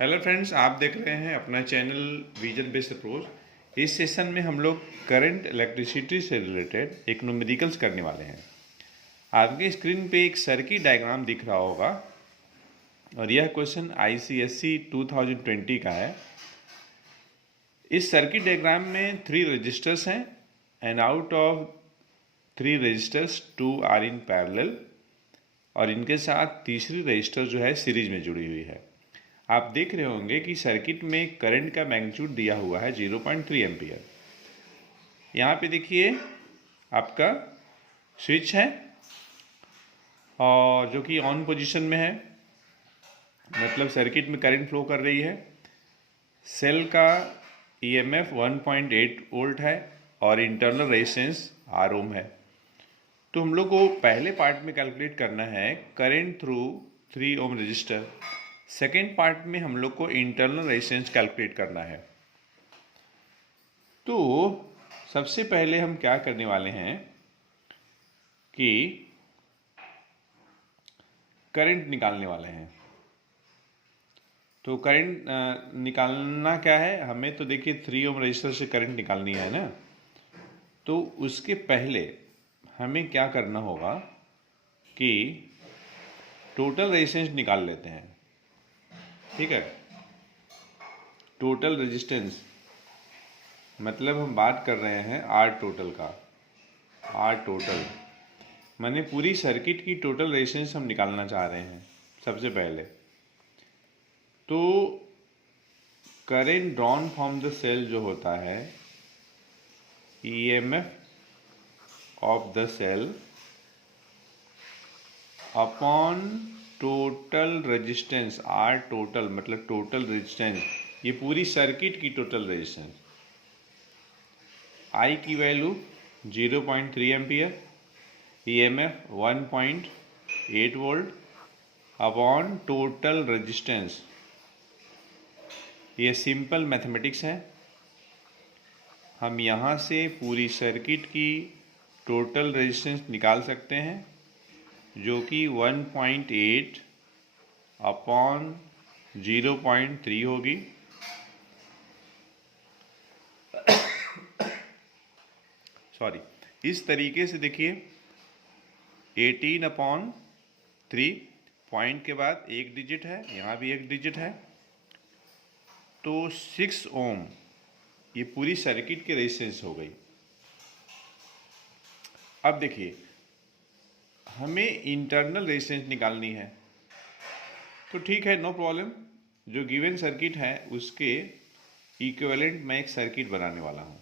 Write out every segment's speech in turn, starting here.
Hello friends, आप देख रहे हैं अपना चैनल विजन बेस्ड अप्रोच। इस सेशन में हम लोग करंट इलेक्ट्रिसिटी से रिलेटेड एक न्यूमेरिकल्स करने वाले हैं। आपकी स्क्रीन पे एक सर्किट डायग्राम दिख रहा होगा और यह क्वेश्चन आईसीएससी 2020 का है। इस सर्किट डायग्राम में 3 रजिस्टर्स हैं and out of 3 registers 2 are in parallel और इनके साथ तीसरी रजिस्टर जो है सीरीज में जुड़ी हुई है। आप देख रहे होंगे कि सर्किट में करंट का मैग्नीट्यूड दिया हुआ है 0.3 एम्पियर। यहाँ पे देखिए आपका स्विच है और जो कि ऑन पोजीशन में है, मतलब सर्किट में करंट फ्लो कर रही है। सेल का ईएमएफ 1.8 वोल्ट है और इंटरनल रेजिस्टेंस आर ओम है। तो हम लोग को पहले पार्ट में कैलकुलेट करना है current through 3 ohm resistor. Second part में हम लोग को इंटरनल रेजिस्टेंस कैलकुलेट करना है। तो सबसे पहले हम क्या करने वाले हैं कि करंट निकालने वाले हैं। तो करंट निकालना क्या है हमें, तो देखिए 3 ओम रजिस्टर से करंट निकालनी है ना। तो उसके पहले हमें क्या करना होगा कि टोटल रेजिस्टेंस निकाल लेते हैं। ठीक है, टोटल रेजिस्टेंस मतलब हम बात कर रहे हैं आर टोटल का। आर टोटल माने पूरी सर्किट की टोटल रेजिस्टेंस हम निकालना चाह रहे हैं। सबसे पहले तो current drawn from the cell जो होता है EMF of the cell upon total resistance. R total मतलब टोटल रेजिस्टेंस, ये पूरी सर्किट की टोटल रेजिस्टेंस। आई की value 0.3 ampere, EMF 1.8 volt upon total resistance. ये सिंपल मैथमेटिक्स है। हम यहाँ से पूरी सर्किट की टोटल रेजिस्टेंस निकाल सकते हैं जो कि 1.8 अपॉन 0.3 होगी। सॉरी, इस तरीके से देखिए 18/3, पॉइंट के बाद एक डिजिट है, यहाँ भी एक डिजिट है, तो 6 ओम ये पूरी सर्किट की रेजिस्टेंस हो गई। अब देखिए हमें इंटरनल रेजिस्टेंस निकालनी है। तो ठीक है, नो प्रॉब्लम। जो गिवन सर्किट है उसके इक्विवेलेंट मैं एक सर्किट बनाने वाला हूँ।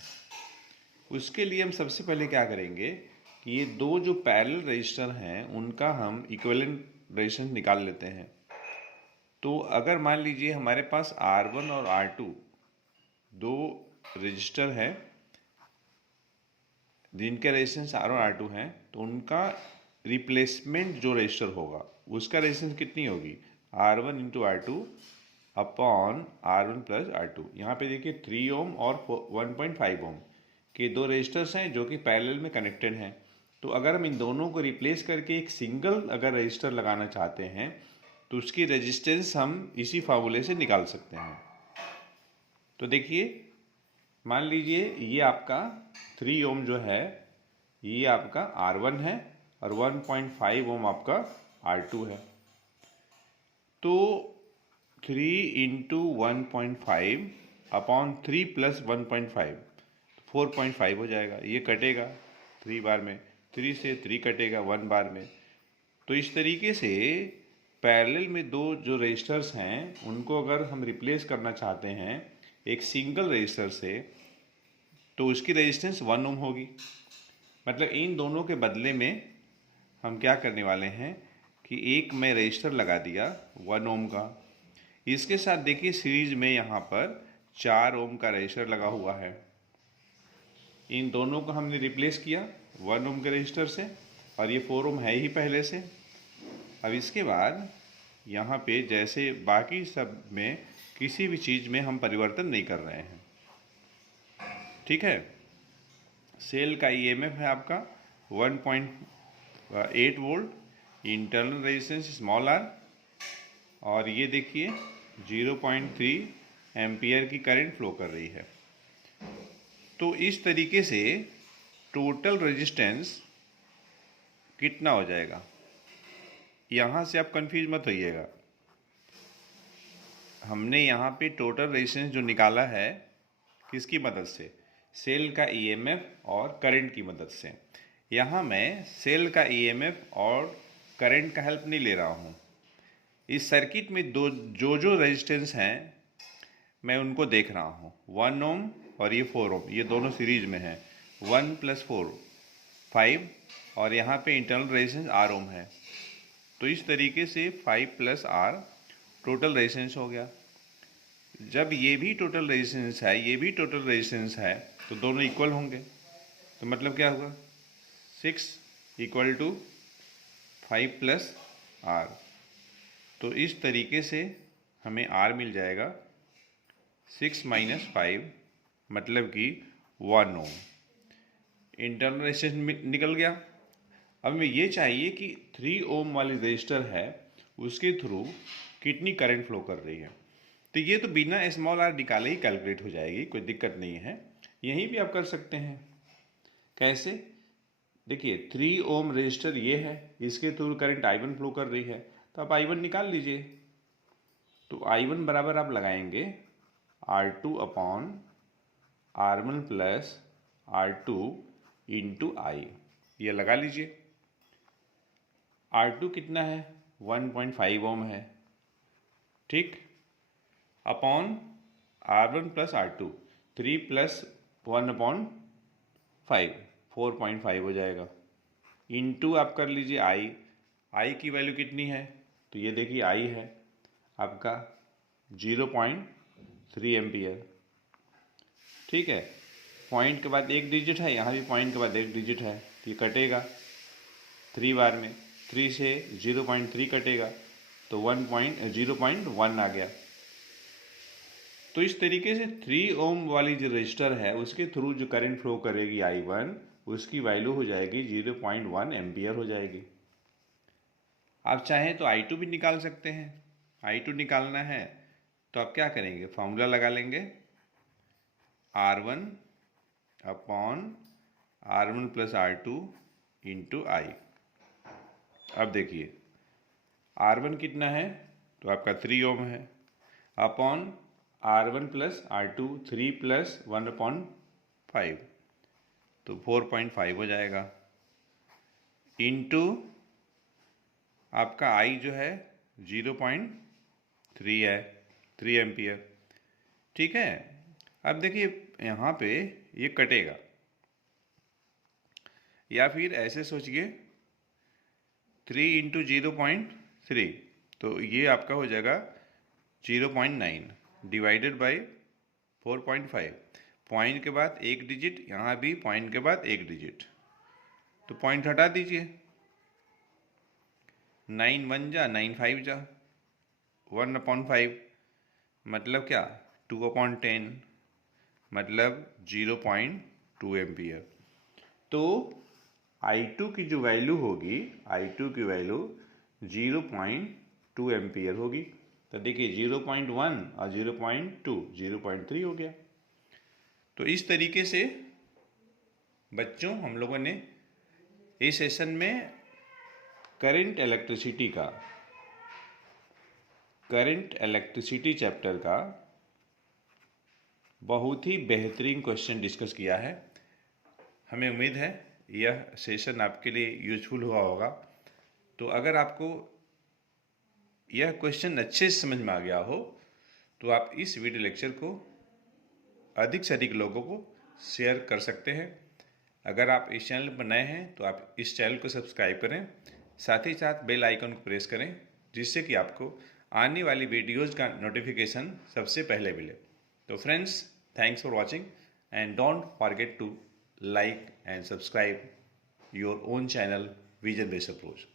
उसके लिए हम सबसे पहले क्या करेंगे कि ये दो जो पैरेलल रजिस्टर हैं उनका हम इक्विवेलेंट रेजिस्टेंस निकाल लेते हैं। तो अगर मान लीजिए हमारे पास R1 और R2 दो रजिस्टर हैं जिनके रेजिस्टेंस R1 और R2 हैं, तो उनका रिप्लेसमेंट जो रजिस्टर होगा उसका रेजिस्टेंस कितनी होगी, R1 into R2 upon R1 plus R2। यहाँ पे देखिए 3 ओम और 1.5 ओम के दो रजिस्टर्स हैं जो कि पैरेलल में कनेक्टेड हैं। तो अगर हम इन दोनों को रिप्लेस करके एक सिंगल अगर रजिस्टर लगाना चाहते हैं तो उसकी रेजिस्टेंस हम इसी फार्मूले से निकाल सकते हैं। तो देखिए मान लीजिए ये आपका 3 ओम जो है ये आपका R1 है और 1.5 ओम आपका R2 है। तो 3 इंटू 1.5 अपॉन 3 प्लस 1.5 4.5 हो जाएगा। ये कटेगा 3 बार में, 3 से 3 कटेगा 1 बार में। तो इस तरीके से पैरेलल में दो जो रजिस्टर्स हैं उनको अगर हम रिप्लेस करना चाहते हैं एक सिंगल रजिस्टर से तो उसकी रेजिस्टेंस 1 ओम होगी। मतलब इन दोनों के बदले में हम क्या करने वाले हैं कि एक मैं रजिस्टर लगा दिया 1 ओम का। इसके साथ देखिए सीरीज में यहाँ पर 4 ओम का रजिस्टर लगा हुआ है। इन दोनों को हमने रिप्लेस किया 1 ओम के रजिस्टर से और ये 4 ओम है ही पहले से। अब इसके बाद यहाँ पे जैसे बाकी सब में किसी भी चीज़ में हम परिवर्तन नहीं कर रहे हैं। ठीक है, सेल का ईएमएफ है आपका 1.8 volt, internal resistance small R, और ये देखिए 0.3 एम्पियर की करंट फ्लो कर रही है। तो इस तरीके से टोटल रेजिस्टेंस कितना हो जाएगा, यहाँ से आप कंफ्यूज मत होइएगा। हमने यहाँ पे टोटल रेजिस्टेंस जो निकाला है किसकी मदद से, सेल का ईएमएफ और करंट की मदद से। यहाँ मैं सेल का ईएमएफ और करंट का हेल्प नहीं ले रहा हूँ। इस सर्किट में जो रेजिस्टेंस हैं मैं उनको देख रहा हूँ। 1 ओम और ये 4 ओम, ये दोनों सीरीज में है। 1 + 4 5, और यहाँ पे इंटरनल रेजिस्टेंस R ओम है। तो इस तरीके से 5 + R टोटल रेजिस्टेंस हो गया। जब ये भी टोटल रेजिस्टेंस है, ये भी टोटल रेजिस्टेंस है, तो दोनों इक्वल होंगे। तो मतलब क्या होगा, 6 = 5 + R। तो इस तरीके से हमें R मिल जाएगा 6 - 5, मतलब कि 1 ओम। इंटरनल रेजिस्टेंस निकल गया। अब हमें ये चाहिए कि 3 ओम वाली रजिस्टर है उसके थ्रू कितनी करंट फ्लो कर रही है। तो ये तो बिना स्मॉल r निकाले ही कैलकुलेट हो जाएगी, कोई दिक्कत नहीं है। यहीं भी आप कर सकते हैं। कैसे, देखिए 3 ओम रजिस्टर ये है, इसके थ्रू करंट I1 फ्लो कर रही है, तो आप I1 निकाल लीजिए। तो I1 बराबर आप लगाएंगे R2 / R1 + R2 × I। ये लगा लीजिए। R2 कितना है, 1.5 ओम है, ठीक, अपॉन R1 + R2, 3 + 1/5, 4.5 हो जाएगा। इंटू आप कर लीजिए I की वैल्यू कितनी है, तो ये देखिए I है आपका 0.3 एम्पियर, ठीक है। पॉइंट के बाद एक डिजिट है, यहाँ भी पॉइंट के बाद एक डिजिट है, तो ये कटेगा 3 बार में। 3 से 0.3 कटेगा तो 0.1 आ गया। तो इस तरीके से 3 ओम वाली जो रजिस्टर है उसके थ्रू जो करंट फ्लो करेगी I1, उसकी वैल्यू हो जाएगी 0.1 एम्पियर हो जाएगी। आप चाहें तो I2 भी निकाल सकते हैं। I2 निकालना है तो आप क्या करेंगे, फॉर्मूला लगा लेंगे R1 / R1 + R2 × I। अब देखिए R1 कितना है, तो आपका 3 ओम है, अपॉन R1 + R2 3 + 1/5, तो 4.5 हो जाएगा, इंटू आपका I जो है 0.3 है, 3 एम्पियर, ठीक है। अब देखिए यहाँ पे ये कटेगा, या फिर ऐसे सोचिए 3 × 0.3, तो ये आपका हो जाएगा 0.9 डिवाइडेड बाई 4.5। पॉइंट के बाद एक डिजिट, यहाँ भी पॉइंट के बाद एक डिजिट, तो पॉइंट हटा दीजिए। 9 1 जा 9 5 जा 1/5, मतलब क्या 2/10, मतलब 0.2 एम्पियर। तो I2 की जो वैल्यू होगी, I2 की वैल्यू 0.2 एम्पियर होगी। तो देखिए 0.1 और 0.2 0.3 हो गया। तो इस तरीके से बच्चों हम लोगों ने इस सेशन में करंट इलेक्ट्रिसिटी चैप्टर का बहुत ही बेहतरीन क्वेश्चन डिस्कस किया है। हमें उम्मीद है यह सेशन आपके लिए यूजफुल हुआ होगा। तो अगर आपको यह क्वेश्चन अच्छे से समझ में आ गया हो तो आप इस वीडियो लेक्चर को अधिक से अधिक लोगों को शेयर कर सकते हैं। अगर आप इस चैनल पर नए हैं तो आप इस चैनल को सब्सक्राइब करें, साथ ही साथ बेल आइकन को प्रेस करें, जिससे कि आपको आने वाली वीडियोज़ का नोटिफिकेशन सबसे पहले मिले। तो friends, thanks for watching and don't forget to like and subscribe your own channel Vision Based Approach.